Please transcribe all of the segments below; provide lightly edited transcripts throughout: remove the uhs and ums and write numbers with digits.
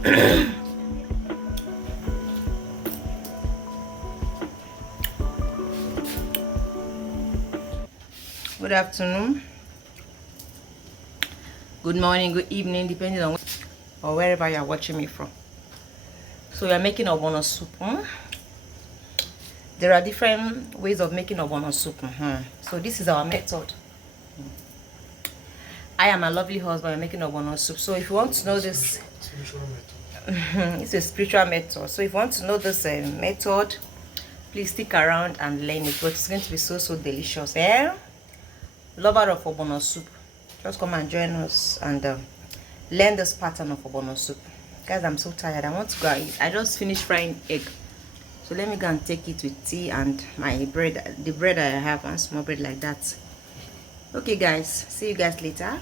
Good afternoon, good morning, good evening, depending on or wherever you are watching me from. So we are making ogbono soup. There are different ways of making ogbono soup. So this is our method. I am a lovely husband. We're making ogbono soup. So if you want to know this, spiritual method. it's a spiritual method. So if you want to know this method, please stick around and learn it. But it's going to be so delicious. Lover of ogbono soup, just come and join us and learn this pattern of ogbono soup. Guys, I'm so tired. I want to go eat. I just finished frying egg, so let me go and take it with tea and my bread, the bread I have, and small bread like that. Okay guys, see you guys later.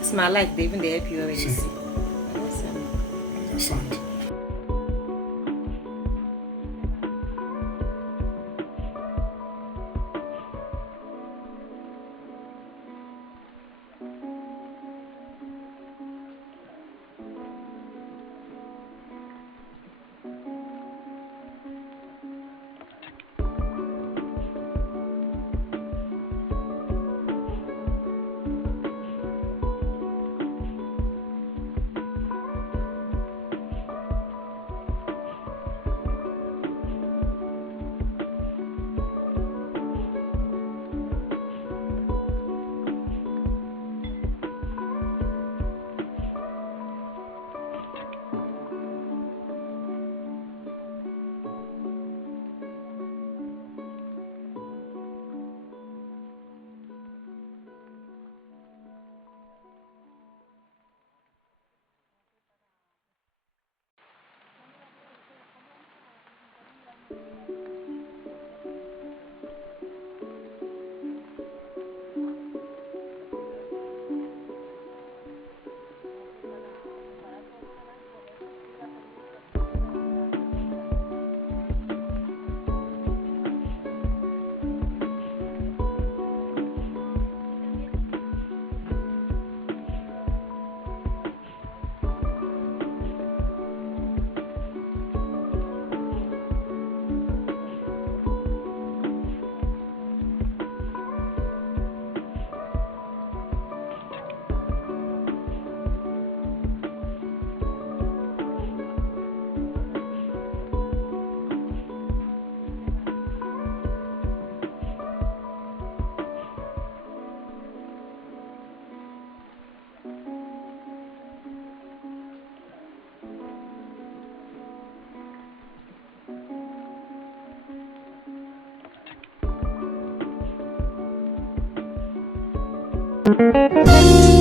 It's my life. They help you already. See. Understand. Bye.